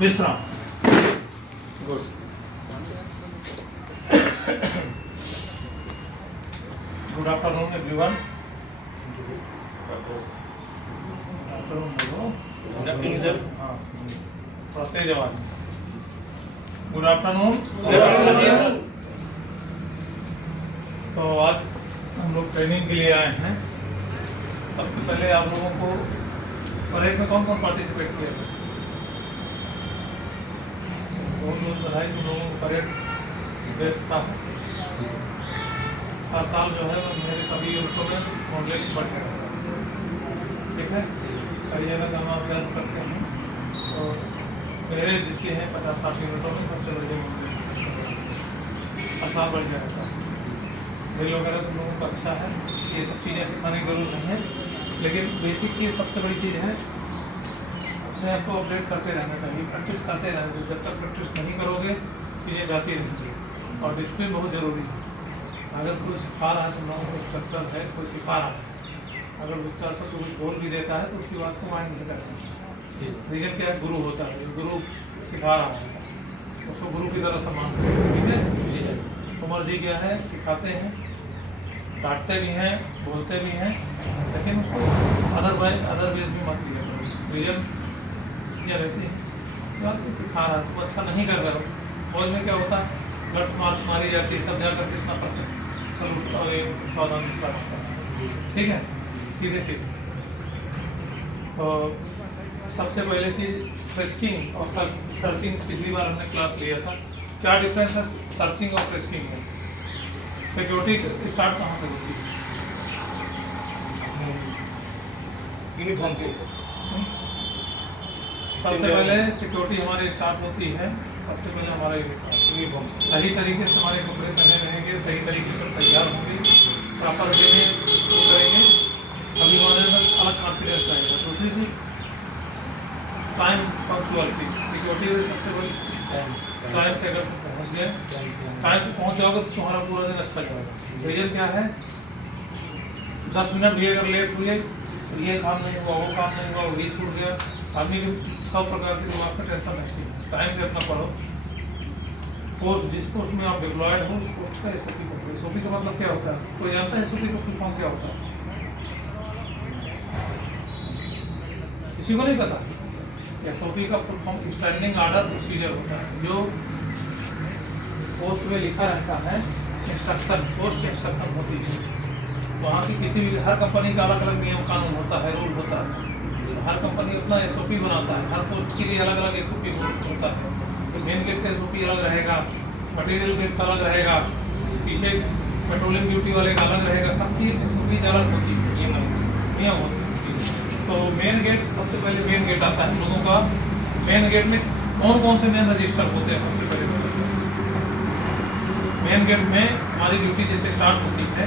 विश्राम। Good. Good afternoon everyone. Afternoon बोलो। Good afternoon sir. हाँ, फर्स्ट जवान। Good afternoon. तो आज हम लोग ट्रेनिंग के लिए आए हैं। सबसे पहले आप लोगों को परेड में कौन कौन पार्टिसिपेट किया? बहुत बहुत बधाई तुम लोगों को परेड बेस्ट था। हर साल जो है मेरे सभी यूनिटों में कॉम्प्लेक्स बढ़ते हैं, ठीक है। कई जगह का हम अभ्यास करते हैं तो मेरे जितने हैं 50-60 यूनिटों में सबसे बढ़िया हर साल बढ़िया रहता है। बिल वगैरह तुम लोगों का अच्छा है, ये सब चीज़ें सिखाने की जरूरत नहीं है, लेकिन बेसिक चीज़ सबसे बड़ी चीज़ है अपने आप को अपडेट करते रहना चाहिए, प्रैक्टिस करते रहना चाहिए। जब तक प्रैक्टिस नहीं करोगे चीज़ें जाती रहेंगी। और डिसिप्लिन बहुत ज़रूरी है। अगर कोई सिखा रहा है, तुम लोगों को स्ट्रक्चर है, कोई सिखा रहा है, अगर विचार से कोई बोल भी देता है तो उसकी बात को माइंड नहीं करता। रीजन क्या है? गुरु होता है, गुरु सिखा रहा है, उसको गुरु की तरह सम्मान करो, ठीक है। तो मर्जी क्या है, सिखाते हैं, डांटते भी हैं, बोलते भी हैं, लेकिन उसको अदर वेज भी मत लिया करो। रीजन चीज़ें रहती हैं, आपको सिखा रहा है, तुम अच्छा नहीं कर रहे हो। फौज में क्या होता है, गट मारी जाती है, तब जाकर के इतना परसेंट सावधान होता है, ठीक है। सीधे सीधे तो सबसे पहले चीज़ फ्रिस्किंग और सर्चिंग। पिछली बार हमने क्लास लिया था, क्या डिफरेंस है सर्चिंग और फ्रिस्किंग में? सिक्योरिटी स्टार्ट कहाँ से होती है? यूनिफॉर्म से। सबसे पहले सिक्योरिटी हमारी स्टार्ट होती है, सबसे पहले हमारा यूनिफॉर्म। सही तरीके से हमारे कपड़े पहने रहेंगे, सही तरीके से तैयार होंगे, प्रॉपर वे में करेंगे, अभी हमारे अंदर अलग कॉन्फिडेंस रहेगा। दूसरी चीज़ टाइम पंक्चुअलिटी। सिक्योरिटी सबसे बड़ी टाइम से अगर पहुँच गए, टाइम से पहुँच जाओगे तो तुम्हारा पूरा दिन अच्छा जाएगा। रीजन क्या है, 10 मिनट भी अगर लेट हुए तो ये काम नहीं हुआ, वो काम नहीं हुआ, ये छूट गया, आदमी की 100 प्रकार के दिमाग का टेंशन रहती है। टाइम से अपना पढ़ो। पोस्ट, जिस पोस्ट में आप डिप्लॉयड हो उस पोस्ट का एसओपी पढ़ो। एसओपी का मतलब क्या होता है? कोई जानता है एसओपी का फुल फॉर्म क्या होता है? किसी को नहीं पता? एसओपी का full form standing order procedure होता है। जो पोस्ट में लिखा रहता है इंस्ट्रक्शन, पोस्ट इंस्ट्रक्शन होती है। वहाँ की किसी भी, हर कंपनी का अलग अलग नियम कानून होता है, रूल होता है। हर कंपनी अपना एसओपी बनाता है, हर पोस्ट के लिए अलग अलग एसओपी होता है। तो मेन गेट का एसओपी अलग रहेगा, मटेरियल गेट का अलग रहेगा, पीछे पेट्रोलिंग ड्यूटी वाले का अलग रहेगा, सब चीज़ एसओपी अलग होती है, नियम होते हैं। तो मेन गेट, सबसे पहले मेन गेट आता है हम लोगों का। मेन गेट में कौन कौन से मेन रजिस्टर होते हैं? सबसे पहले मेन गेट में हमारी ड्यूटी जैसे स्टार्ट होती है,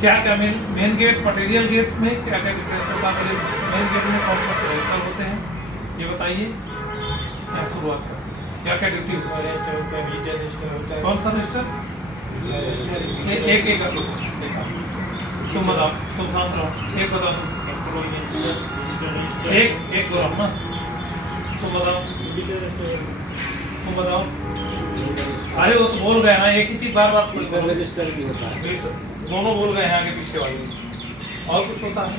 क्या क्या मेन गेट, मटेरियल गेट में क्या क्या डिफरेंस होता है? मेन गेट में कौन कौन से रजिस्टर होते हैं ये बताइए। मैं शुरुआत कर, क्या क्या ड्यूटी होता है? रजिस्टर होता है, मीटर रजिस्टर होता है। कौन सा रजिस्टर? एक तुम बताओ, तुम शांत रहो, एक बताओ, एक दो ना, तुम बताओ, तुम बताओ। अरे वो तो बोल गए ना, एक ही चीज बार बार रजिस्टर भी होता है। दोनों बोल गए हैं आगे पीछे वाले। और कुछ होता है?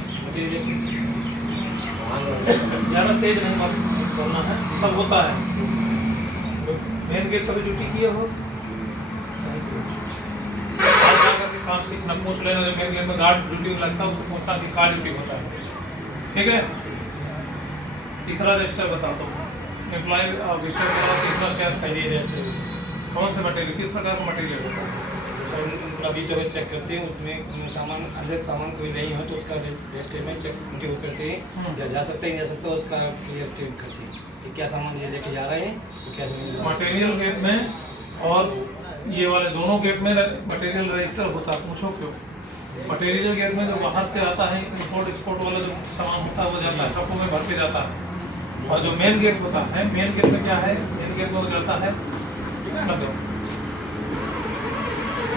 ज़्यादा तेज नहीं बात बोलना है, सब होता है। मेन गेट कभी ड्यूटी किए हो? काम सीखना, पूछ लेना। मेन गेट में गार्ड ड्यूटी लगता है, उससे पूछना कि कार ड्यूटी होता है, ठीक है। तीसरा रजिस्टर बताता हूँ, एम्प्लॉय रजिस्टर के अलावा तीसरा क्या है? कौन से मटेरियल, किस प्रकार का मटेरियल होता है? अभी तो चेक करते हैं, उसमें सामान, अदर सामान कोई नहीं हो तो उसका रजिस्टर चेक उनके वो करते हैं, जा सकता है, जा सकता है, उसका क्लियर चेक करते हैं कि क्या सामान ये लेके जा रहे हैं, तो क्या मटेरियल गेट में और ये वाले दोनों गेट में मटेरियल रजिस्टर होता है। पूछो क्यों? मटेरियल गेट में जो बाहर से आता है, इंपोर्ट एक्सपोर्ट वाला जो सामान होता है वो जाता है, ट्रकों में भर के जाता है। और जो मेन गेट होता है, मेन गेट में क्या है? मेन गेट में वो जाता है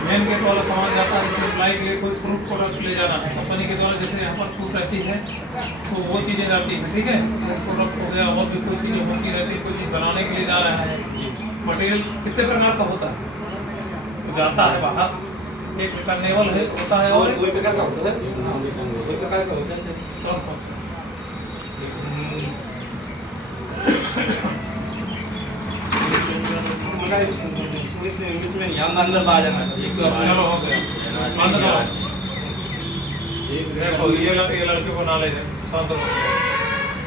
मेन गेट वाला सामान जाता है, जैसे अप्लाई के लिए कोई फ्रूट प्रोडक्ट ले जाना है कंपनी के द्वारा, जैसे यहाँ पर छूट रहती है तो वो चीज़ें जाती हैं, ठीक है। प्रोडक्ट हो गया और भी कोई चीज़ें होती रहती है, कोई चीज़ बनाने के लिए जा रहा है, मटेरियल कितने प्रकार का होता है तो जाता है बाहर। एक कर्नेवल है होता है और वही प्रकार का होता है, वही प्रकार का होता है सर। कौन कौन सा इंग्लिश में यहाँ अंदर बाहर जाना है। एक तो चलो हो गया, बंद करो। देखो ये लड़के को नॉलेज है, शांत हो।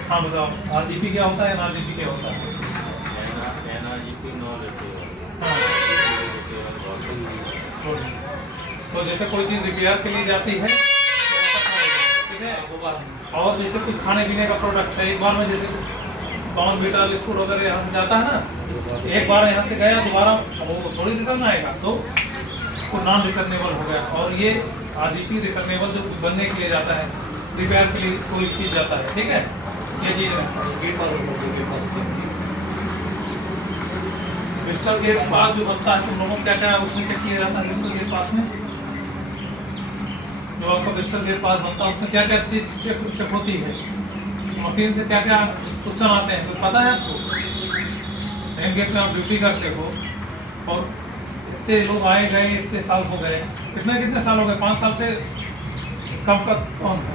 हाँ बताओ, आरजीपी क्या होता है, एनआरजीपी क्या होता है? हाँ। तो जैसे कोई चीज़ रिपेयर के लिए जाती है, ठीक है, और जैसे कुछ खाने पीने का प्रोडक्ट है, एक बार में जैसे कॉर्न बीटा बिस्कुट वगैरह यहाँ से जाता है ना, एक बार यहाँ से गया दोबारा वो थोड़ी रिटर्न आएगा, तो वो नॉन रिटर्नेबल हो गया। और ये आरजीपी रिटर्नेबल जो बनने के लिए जाता है, रिपेयर के लिए कोई चीज़ जाता है, ठीक है, ये चीज़ है। विस्टल गेट पास जो बनता है तुम लोगों को क्या क्या उसमें चेक किया जाता है? विस्टल गेट पास में जो आपका विस्टल गेट पास बनता है उसमें क्या क्या चीज़ चेक होती है? मशीन से क्या क्या क्वेश्चन आते हैं तो पता है आपको? मेन गेट में आप ड्यूटी करते हो और इतने लोग आए गए, इतने साल हो गए, कितने साल हो गए? 5 साल से कम का कौन है?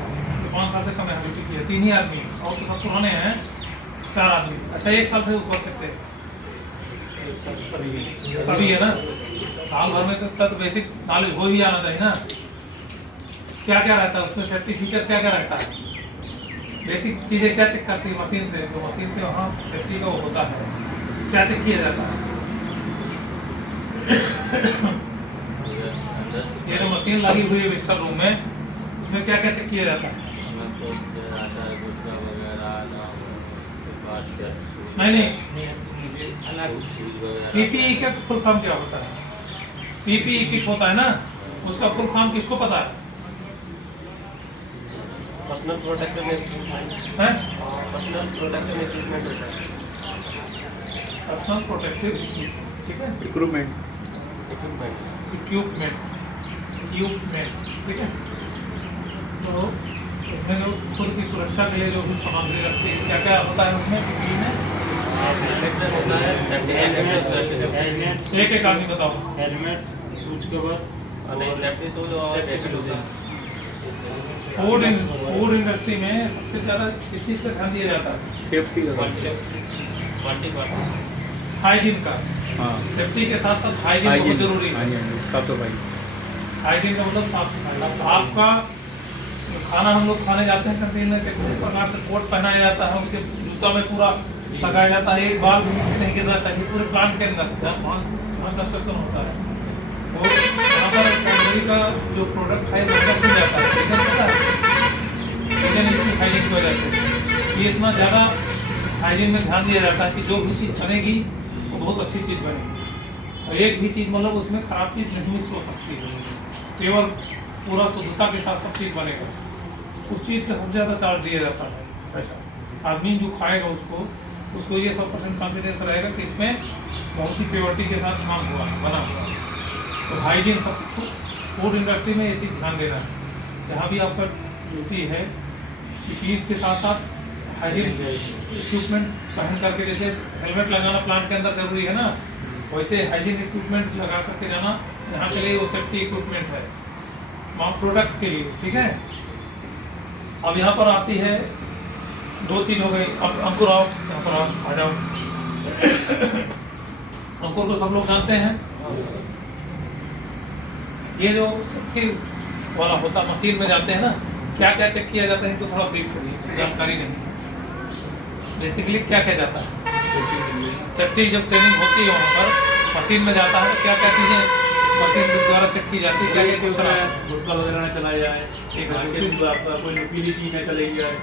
5 साल से कम यहाँ ड्यूटी की है 3 ही आदमी, और तो सब पुराने हैं 4 आदमी। अच्छा 1 साल से ऊपर कितने? सभी है ना। साल भर में तो तब बेसिक नॉलेज हो ही जाना चाहिए ना। क्या क्या रहता है उसमें? सेफ्टी फीचर क्या क्या रहता है? बेसिक चीज़ें क्या चेक करती है मशीन से? तो मशीन से वहाँ सेफ्टी का वो होता है, क्या चेक किया जाता है? ये जो मशीन लगी हुई है विस्टल रूम में, उसमें क्या क्या चेक किया जाता है? नहीं पीपीई का फुल फॉर्म क्या होता है? पीपीई किट होता है ना, उसका फुल फॉर्म किसको पता है? पर्सनल प्रोटेक्शन इक्विपमेंट है, पर्सनल प्रोटेक्शन इक्विपमेंट होता है, पर्सनल प्रोटेक्टिव, ठीक है, इक्विपमेंट, ठीक है। तो उसमें जो खुद की सुरक्षा के लिए जो भी सामग्री रखती है, क्या क्या होता है उसमें पीपीई में? एक एक आदमी बताओ। Helmet, shoes cover, safety shoes और फूड इंडस्ट्री में सबसे ज़्यादा किस चीज़ का ध्यान दिया जाता है? सेफ्टी का, हाइजीन का। हाँ, सेफ्टी के साथ साथ हाइजीन बहुत जरूरी है। साफ सफाई, हाइजीन का मतलब साफ सफाई। अब आपका खाना हम लोग खाने जाते हैं कैंटीन में, किस प्रकार से कोट पहनाया जाता है, उसके जूता में पूरा लगाया जाता है, एक बार भी नहीं गिरना चाहिए पूरे प्लांट के अंदर जहाँ कंस्ट्रक्शन होता है। वो यहाँ पर कैटेगरी का जो प्रोडक्ट है वो खुल जाता है, रीजन पता है? रीजन इसकी हाइजीन की वजह से ये इतना ज़्यादा हाइजीन में ध्यान दिया जाता है कि जो भी चीज़ बनेगी वो बहुत अच्छी चीज़ बनेगी, और एक भी चीज़ मतलब उसमें ख़राब चीज़ नहीं मिक्स हो सकती है, केवल पूरा शुद्धता के साथ सब चीज़ बनेगा। उस चीज़ का सबसे ज़्यादा चार्ज दिया जाता है पैसा। आदमी जो खाएगा उसको ये 100% कॉन्फिडेंस रहेगा कि इसमें बहुत ही प्योरिटी के साथ काम हुआ बना हुआ। तो हाइजीन सब फूड इंडस्ट्री में ये चीज़ ध्यान देना है। जहाँ भी आपका ड्यूटी है कि चीज़ के साथ साथ हाइजीन इक्विपमेंट पहन करके, जैसे हेलमेट लगाना प्लांट के अंदर जरूरी है ना, वैसे हाइजीन इक्विपमेंट लगा करके जाना यहाँ के लिए वो सेफ्टी इक्विपमेंट है प्रोडक्ट के लिए, ठीक है। अब यहाँ पर आती है 2 चीज़ हो गई। अब अंकुर आओ, यहाँ पर आ जाओ। अंकुर को सब लोग जानते हैं। ये जो सेफ्टी वाला होता मशीन में जाते हैं ना, क्या क्या चेक किया जाता है तो थोड़ा ब्रीफ करिए, जानकारी नहीं है। बेसिकली क्या क्या जाता है? सेफ्टी जब ट्रेनिंग होती है वहाँ पर मशीन में जाता है, क्या क्या चीज़ें मशीन के द्वारा चेक की जाती है? क्या क्या गुटखा वगैरह ना चला जाए, एक आपका कोई नुकीली चीज़ ना चलाई जाए,